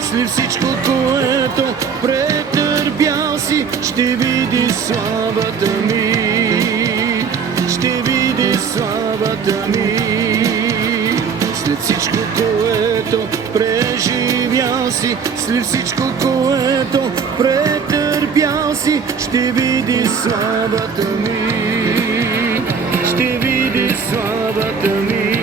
след всичко, което претърпял си, ще види славата ми, ще види славата ми. След всичко, което преживял си, след всичко, което претърпял си, ще види славата ми, ще види славата ми.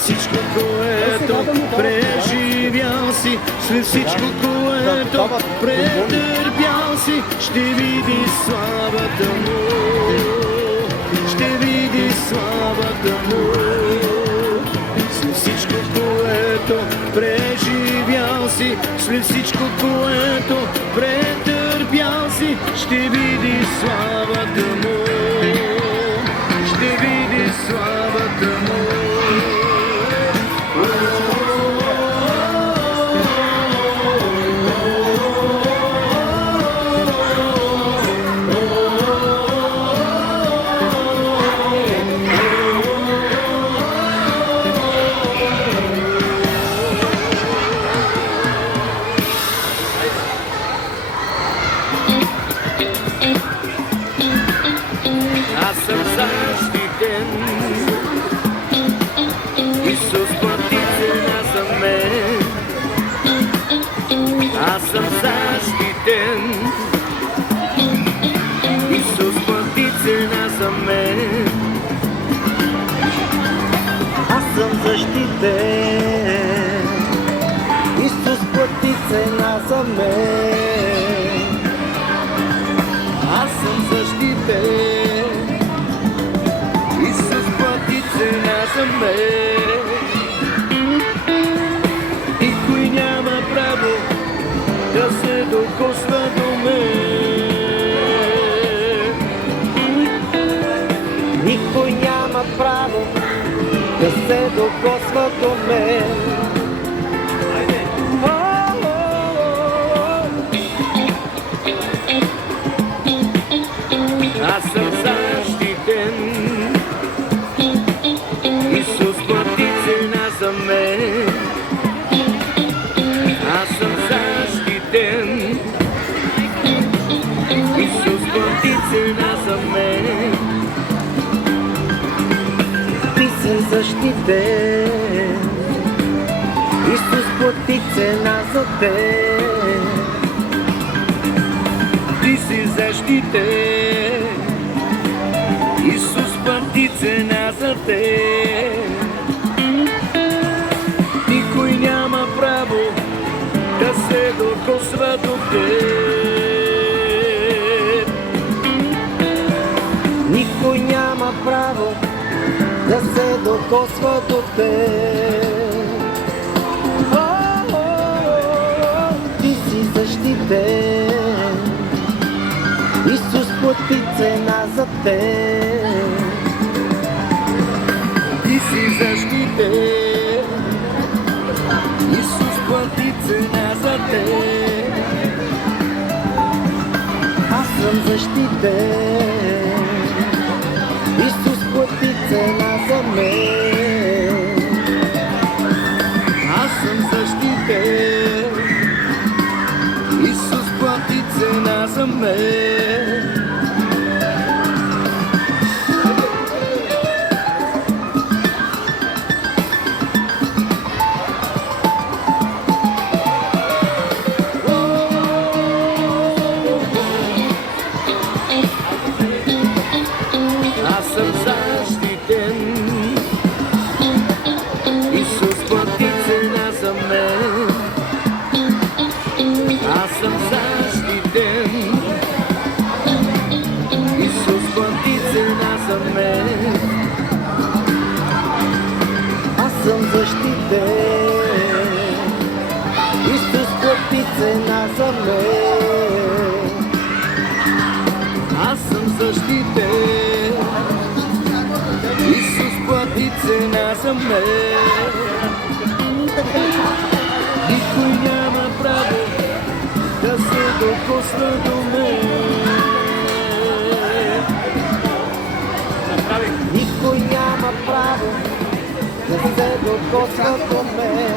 Всичко, което преживял си, след всичко, което претърпял си, ще види славата му, ще види славата му. След всичко, което преживял си, след всичко, което претърпял си, ще види славата му, ще види славата му. Аз съм защитен, Исус плати цена за мен. Аз съм защитен, Исус плати цена за мен. Аз съм защитен, Исус плати цена за мен. Аз съм защитен, Исус плати цена за мен. Никой няма право да се докосва до мен. Никой няма право да се докосва до мен. Аз съм защитен, Исус плати цена за мен. Аз съм защитен, Исус плати цена за мен. Ти си защитен, Исус плати цена за теб. Ти си защитен, Исус плати цена за теб. Никой няма право да се докосва до теб. Никой няма право да се докосва до теб. Ти си защитен, Исус плати цена за теб. Ти си защитен, Исус плати цена за теб. Аз съм защитен, Исус плати цена за мен. Аз съм защитен, Исус плати цена за мен. същите. Исус плати цена за мен. Аз съм защитен. Исус плати цена за мен. Никой няма право да се докосва до мен. Никой няма право да се докосва до мен.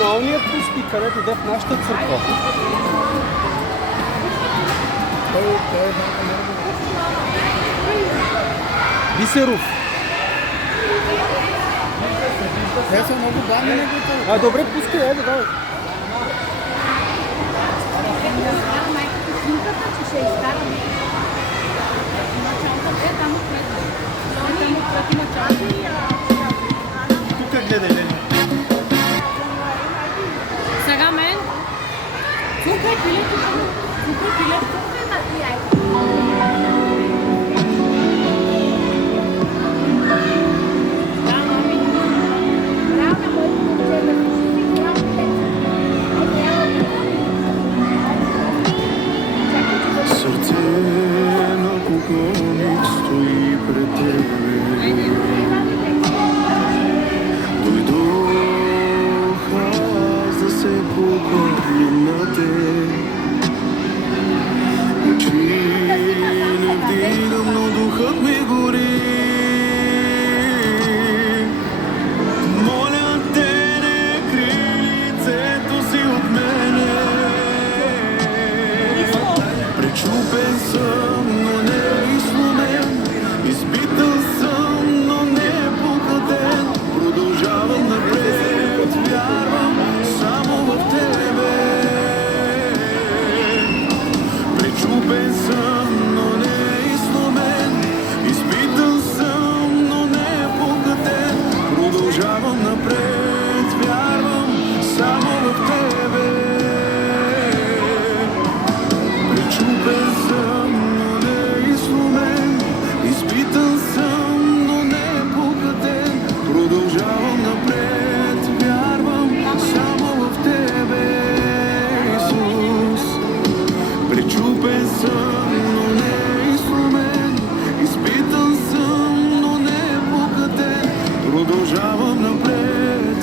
На ония пусти, където иде в нашата църква. Бисеров. Те са много данни. Добре, пускай, айде, давай. Тук гледай, Лени. Сега мен. Тук е пилето. Тук е пилето. Сърце на покойник стои пред тебе. Дойдох аз да се поклоня на теб. Очи не вдигам, но духът ми гори. Моля те, не крий лицето си от мене. Пречупен съм, но не изсломен. Изпитан съм, но не покатен. Продължавам напред, вярвам само в тебе. Пречупен съм, но не изсломен. Изпитан съм, но не покатен. Продължавам напред, вярвам само в тебе. Пречупен съм, но не изсломен. Изпитан съм, но не покатен. Продължавам напред, вярвам само в тебе, Исус. Пречупен съм, но не изсломен. Изпитан съм, но не покатен. Продължавам напред,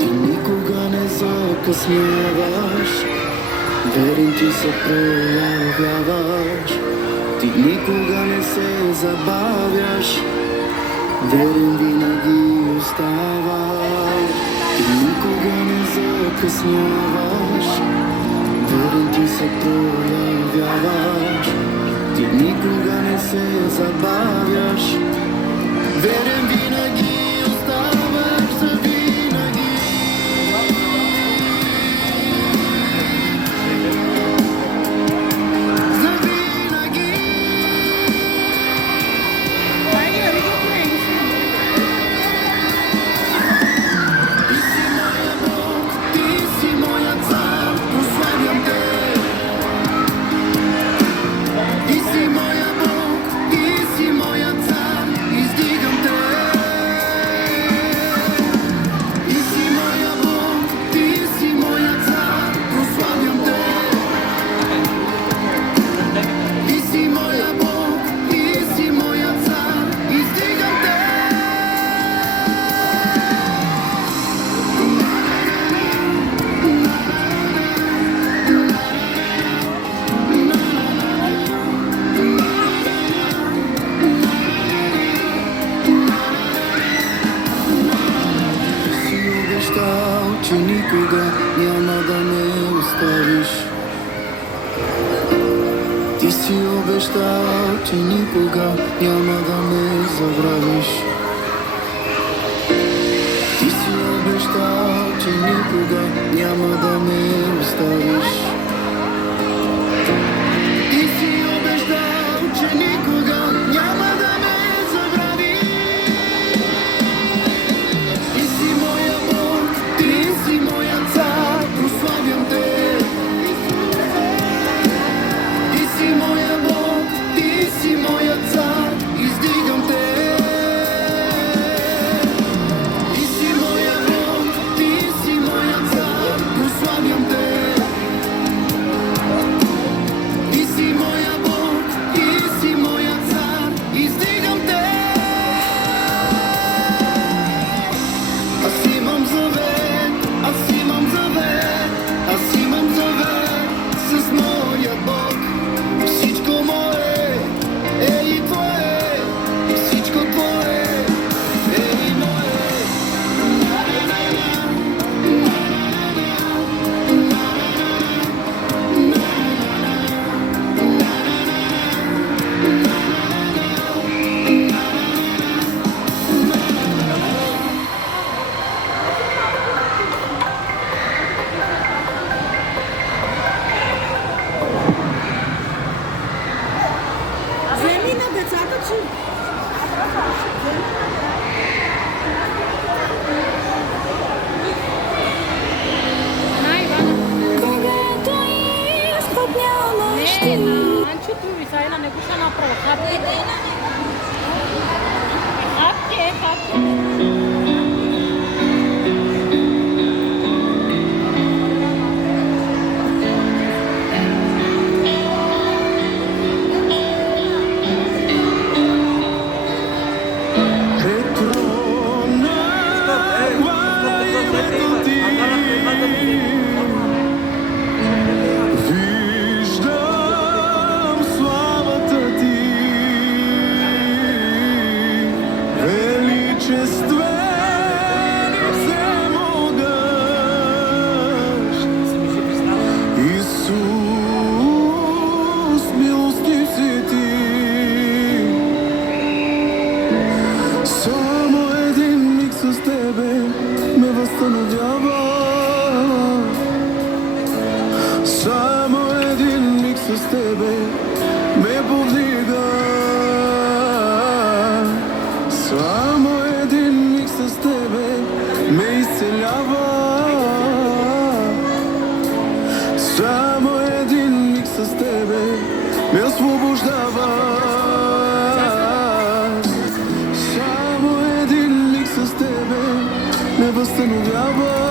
Ти никога не закъсняваш, верен ти се проявяваш. Ти никога не се забавяш, верен винаги оставаш. Ти никога не закъсняваш, верен ти се проявяваш. Ти никога не се забавяш, верен винаги оставаш завинаги. Завинаги. Ти си моя Бог, ти си моя цар, прославям те. Ти си моя Бог, ти си моя цар, издигам те. Ти си моя Бог, ти си моя цар, прославям те. Ти си моя Бог, ти си моя цар, издигам те. Си обещал, че никога няма да ме оставиш. Ти си обещал, че никога няма да ме забравиш. Ти си обещал, че никога няма да ме оставиш. Ти си обещал, че никога няма да ме забравиш. Ти си моя Бог, ти си моя цар, прославям те. Ти си моя Бог, ти си моя цар, издигам те. Ти си моя Бог, ти си моя цар, прославям те. Ти си моя Бог, ти си моя цар, издигам те. Аз имам завет, аз имам завет, аз имам завет с моя Бог. Всичко мое е и твое, и всичко твое е и мое. Вземи на децата, че... Когато изпълняваш Не, на Анчето и сега на него ще направя. Хапки. Хапки, хапки. Виждам славата ти, величествен с тебе ме повдига. Само един миг с тебе ме изцелява. Само един миг с тебе ме освобождава. Само един миг с тебе ме възстановява.